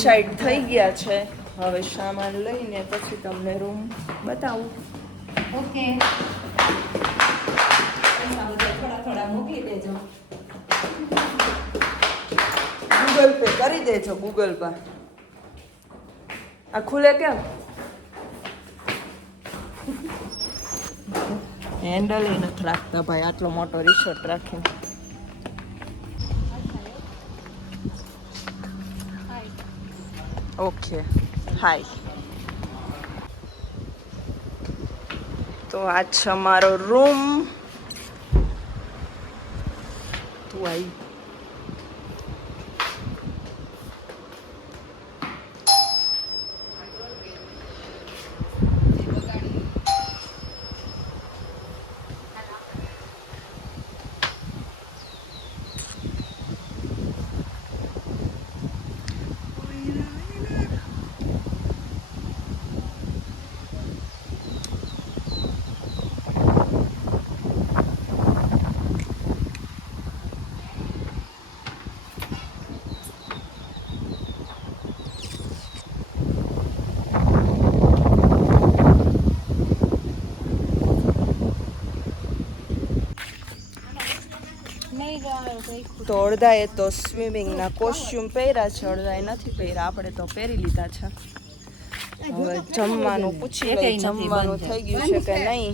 Decide થઈ ગયા છે. હવે સામાન લઈને પછી તમને રૂમ બતાવું. ઓકે, થોડા મોકલી દેજો. ગૂગલ પે કરી દેજો. ગૂગલ પે આ ખુલે કેમ? હેન્ડલ એ નથી રાખતા ભાઈ, આટલો મોટો રિસોર્ટ રાખીને. ઓકે હાય. તો આ છે અમારો રૂમ. તું આવી તો અડધાએ તો સ્વિમિંગના કોસ્ચ્યુમ પહેર્યા છે, અડધાએ નથી પહેર્યા. આપણે તો પહેરી લીધા છે. હવે જમવાનું પૂછી લઈએ, જમવાનું થઈ ગયું છે કે નહીં.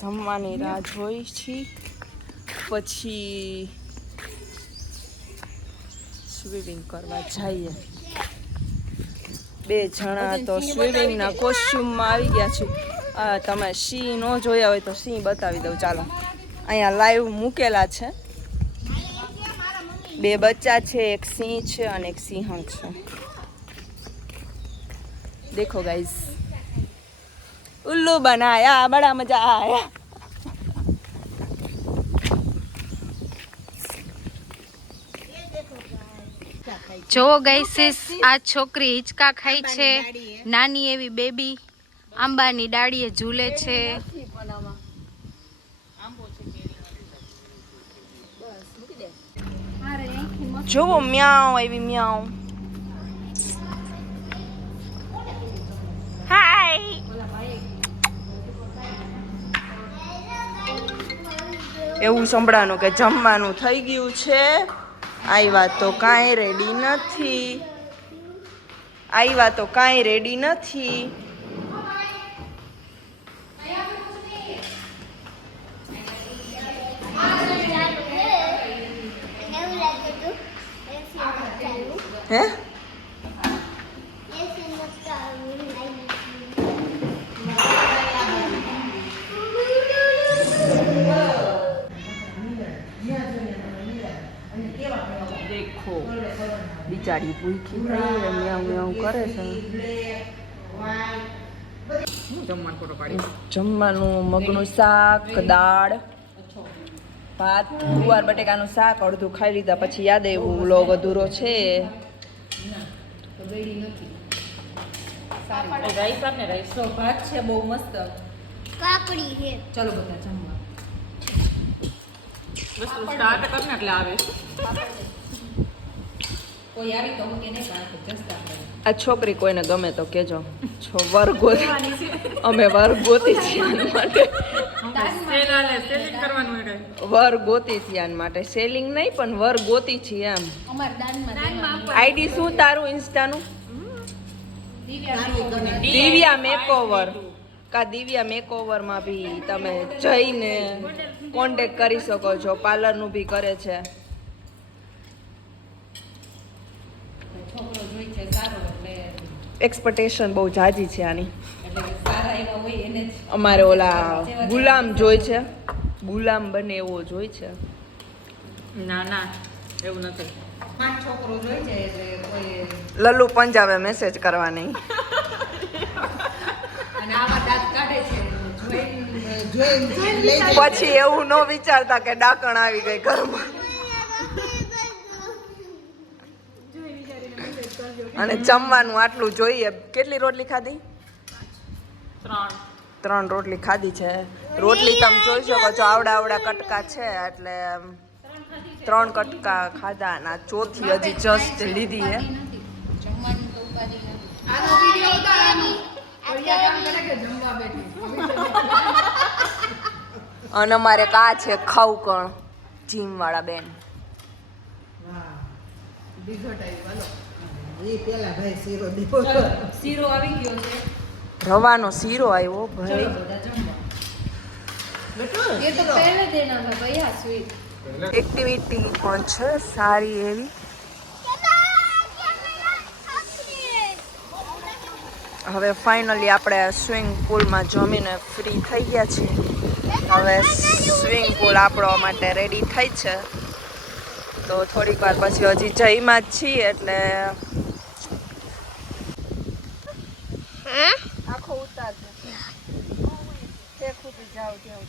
જમવાની રાહ જોઈ છીએ, પછી સ્વિમિંગ કરવા જઈએ. 2 જણા તો સ્વિમિંગના કોસ્ચ્યુમમાં આવી ગયા છે. તમે સિંહ ન જોયા હોય તો સિંહ બતાવી દઉં. ચાલો, અહીંયા લાઈવ મૂકેલા છે. 2 બચ્ચા છે, એક સિંહ છે અને એક સિંહણ છે. દેખો ગાઈઝ, ઉલ્લू बनाया, बड़ा मजा आया. જો ગાઈસીસ, આ છોકરી હિંચકા ખાય છે. નાની એવી બેબી આંબાની ડાળીએ ઝૂલે છે. જોવો મ્યાઉ એવી મ્યાઉ. હાય. એવું સંભળાનું કે જમવાનું થઈ ગયું છે. આવ્યા તો કાંઈ રેડી નથી. આવ્યા તો કાંઈ રેડી નથી. હે? દેખો બિચારી ભૂખી થઈ મ્યાઉ મ્યાઉ કરે છે. જમવાનું મગનું શાક, દાળ, ભાત, ગુવાર બટેકાનું શાક અડધું ખાઈ લીધા. પછી યાદ આવ્યું વ્લોગ અધૂરો છે. ભાત છે બહુ મસ્ત. કાકડી છે. ચલો બધા જમવા. વસ્તુ સ્ટાર્ટ કર ને એટલે આવે. કોઈ આવી તો હું કે નહીં જસ્તા. આ છોકરી કોઈને ગમે તો કેજો. વર ગોતી, અમે વર ગોતી છીએ આના માટે. વર ગોતી છીએ આના માટે. સેલિંગ નહીં પણ વર ગોતી છીએ એમ. આઈડી શું તારું ઇન્સ્ટાનું? દિવ્યા મેકઓવર. કા દિવ્યા મેકઓવરમાં બી તમે જઈને કોન્ટેક્ટ કરી શકો છો. પાર્લરનું બી કરે છે. એક્સપેક્ટેશન બહુ જાજી છે આની. અમારે ઓલા ગુલામ જોઈ છે, ગુલામ બને એવો જોઈ છે. ના ના એવું નથી. છોકરો જોઈ છે એટલે લલ્લુ પંજાબે મેસેજ કરવા નહીં. પછી એવું ન વિચારતા કે ડાકણ આવી ગઈ ઘરમાં. અને જમવાનું આટલું જોઈએ. કેટલી રોટલી ખાધી? 3 રોટલી ખાધી છે. રોટલી તમે જોઈ શકો છો આવડા કટકા છે એટલે 3 કટકા ખાધા અને આ ચોથી હજી જસ્ટ લીધી છે. અને અમારે કા છે ખાવકણ જીમ વાળા બેન. રવાનો શીરો આવ્યો ભાઈ. એક્ટિવિટી પણ છે સારી એવી. હવે ફાઇનલી આપણે સ્વિમિંગ પુલમાં જમીને ફ્રી થઈ ગયા છીએ. હવે સ્વિમિંગ પુલ આપણો માટે રેડી થઈ છે તો થોડીક વાર પછી હજી જઈમાં જ છીએ એટલે આખો ઉતાર જાવ જાવ.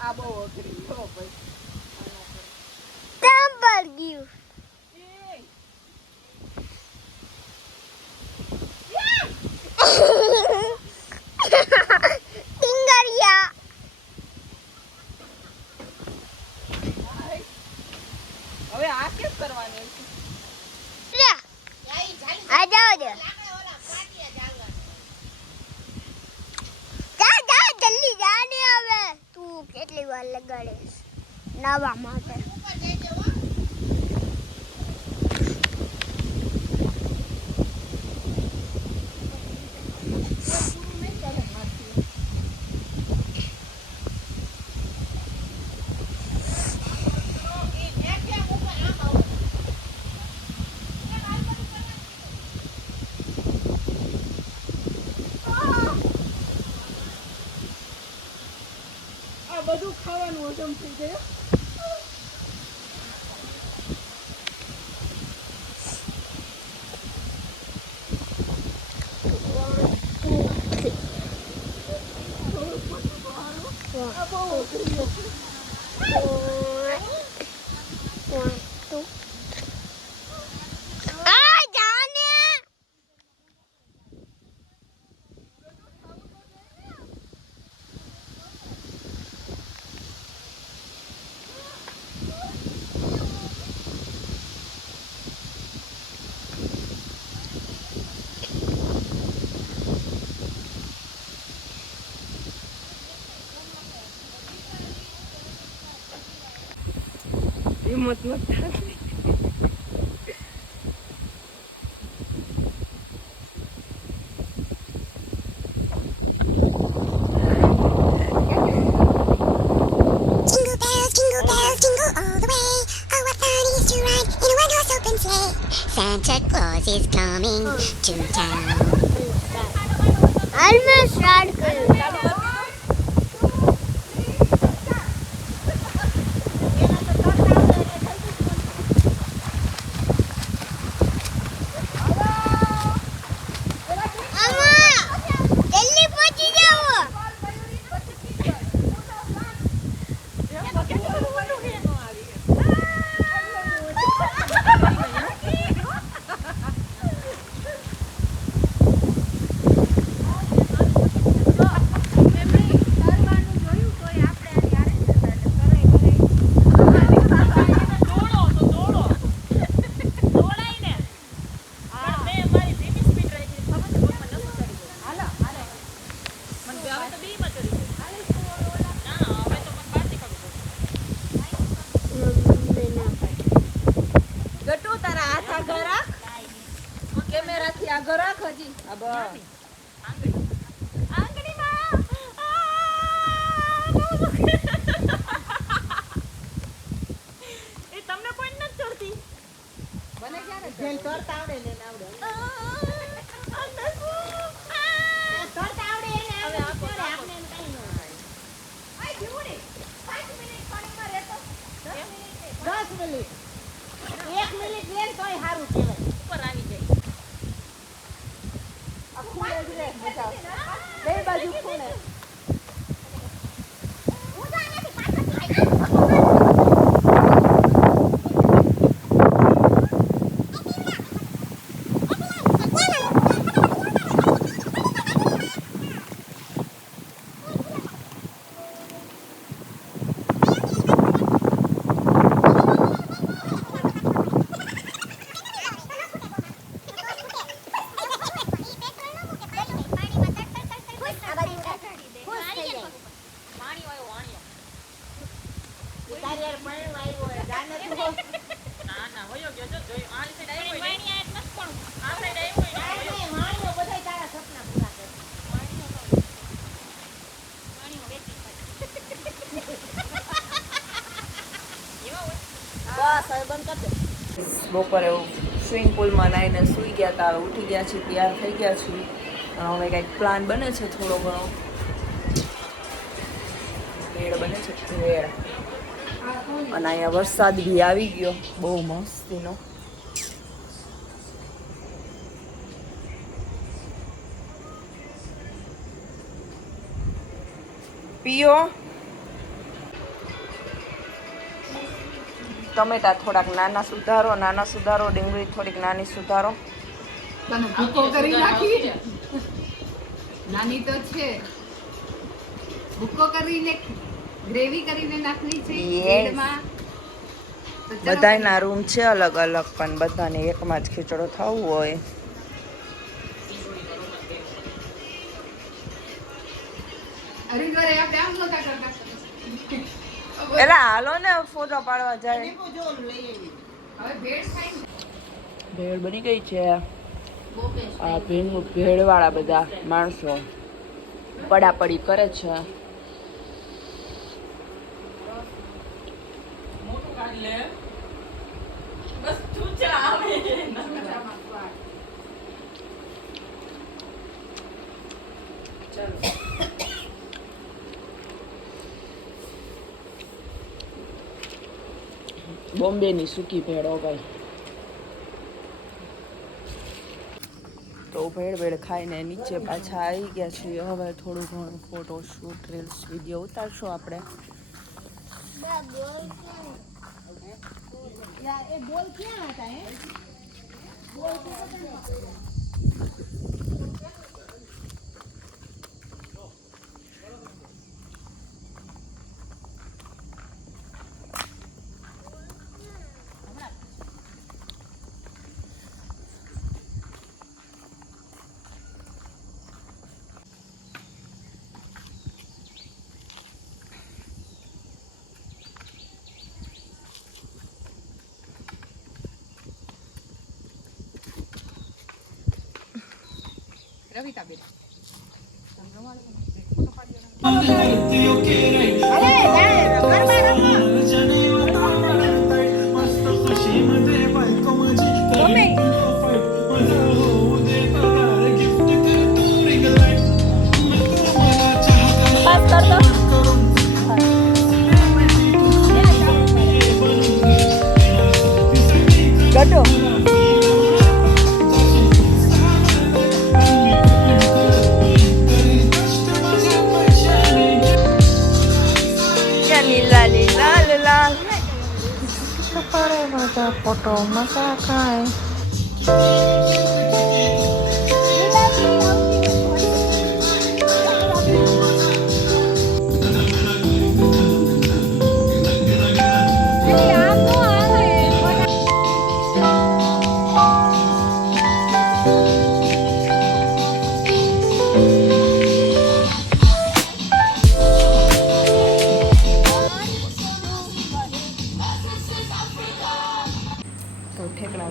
આ બહુ અઘરી હો ભાઈ. હવે આ કેમ કરવાનું આ જાઓ દે જા જલ્દી જા ને હવે તું કેટલી વાર લગાડે નાવા માટે. બધું ખાવાનું હજમ થઈ જાય. હિંમત મત થાય. Santa Claus is coming to town. Almost start કર્યું. 1 મિનિટ લે તોય સારું કહેવાય ઉપર આવી જાય આ ખૂણે જ રે મજા બે બાજુ ખૂણે બપોરે સ્વિમિંગ પુલમાં નાહીને સૂઈ ગયા હતા. હવે ઉઠી ગયા છીએ, તૈયાર થઈ ગયા છીએ. અને હવે કંઈક પ્લાન બને છે થોડો ઘણો. ભેળ બને છે ભેળ. અને અહીંયા વરસાદ બી આવી ગયો બહુ મસ્તીનો. પીઓ ટમેટા થોડાક નાના સુધારો, ડુંગળી થોડીક નાની સુધારો. તને ભૂકો કરી નાખી નાની તો છે ભૂકો કરીને ગ્રેવી કરીને નાખવી છે ભેળમાં. તો ચાલો. બધાના રૂમ છે અલગ અલગ, પણ બધાને એકમાં જ ખીચડો થવું હોય. હરિદ્વારે આપણે આમ નહોતા કરતા. એટલે હાલો ને ફોટો પાડવા જાય. હવે ભેળ ખાઈ ને. ભેળ બની ગઈ છે. આ ભેળવાળા બધા માણસો પડાપડી કરે છે. બોમ્બેની સૂકી ભેળ ભાઈ. તો ભેળ ખાઈને નીચે પાછા આવી ગયા છીએ. હવે થોડું ઘણું ફોટો શૂટ રીલ્સ વિડીયો ઉતારશું આપણે. એ બોલ ક્યાં હતા હે બોલ રવિતાબેન ગટો ફોટો મસા ખાય.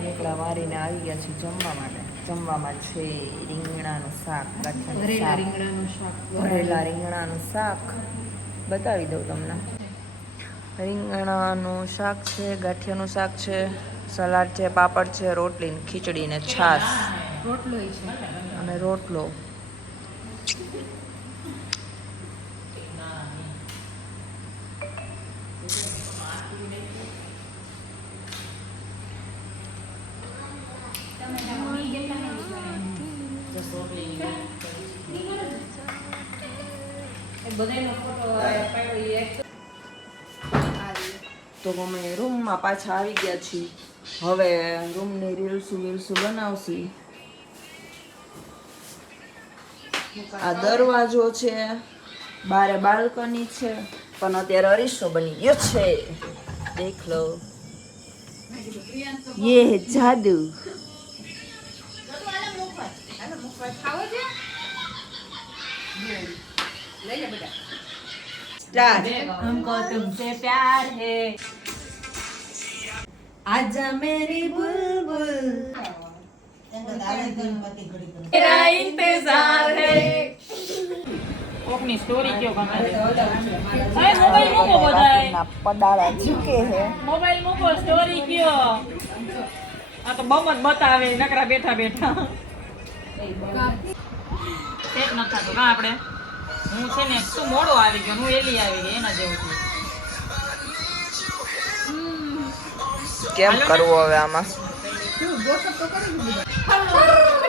ઠેકડા મારીને આવી ગયા છે જમવા માટે. જમવામાં છે રીંગણાનું શાક, ભરેલા રીંગણાનું શાક. બતાવી દઉં તમને. રીંગણાનું શાક છે, ગાંઠિયાનું શાક છે, સલાડ છે, પાપડ છે, રોટલી, ખીચડી ને છાશ રોટલો છે અને રોટલો. તો અમે રૂમમાં પાછા આવી ગયા છીએ. હવે રૂમની રીલ્સું બનાવશી. આ દરવાજો છે, બારે બાલ્કની છે, પણ અત્યારે અરીસો બની ગયો છે. દેખ લો, યે હે જાદુ. स्टार्ट. हमको तुमसे प्यार है, आजा मेरी बुलबुल, तेरा इंतजार है. કોકની સ્ટોરી કયો ગમે છે ભાઈ મોબાઈલ મૂકો બધાય પડાળા ઝૂકે હે. મોબાઈલ મૂકો સ્ટોરી કયો આ તો બમ જ બતાવે નકરા બેઠા બેઠા સેટ ન થતો કા આપણે હું છે ને તું મોડો આવી ગયો હું એલી આવી ગઈ એના જેવું થયું કેમ કરવું હવે આમાં?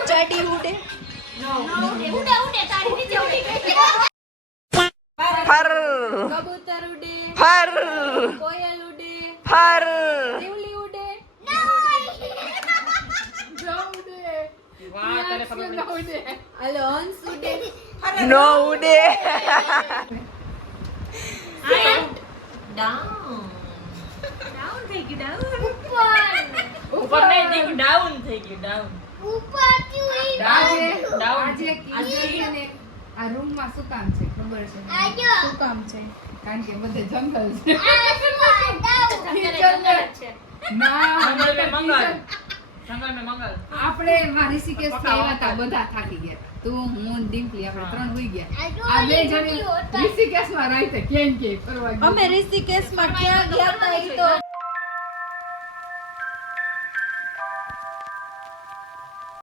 ચાટી ઉડે ફર કબૂતર ઉડે ફર કોયલ ઉડે ફર. લીવલી ઉડે વાહ તને ખબર પડી હાલો હંસ ઉડે નો ઉડે. ઉપર નહીં દીકું ડાઉન થઈ ગયું ડાઉન આજે આ રૂમમાં શું કામ છે ખબર છે શું કામ છે કારણ કે બધે જંગલ છે ના જંગલ મે મંગલ જંગલ મે મંગલ આપણે ઋષિકેશ થી આવ્યા હતા બધા થાકી ગયા તું હું ડિમ્પલી આપણે ત્રણ હોઈ ગયા આ બે જણ ઋષિકેશ માં રાઈતે કેમ કે ફરવા ગયા અમે ઋષિકેશમાં ક્યાં ગયા હતા એ તો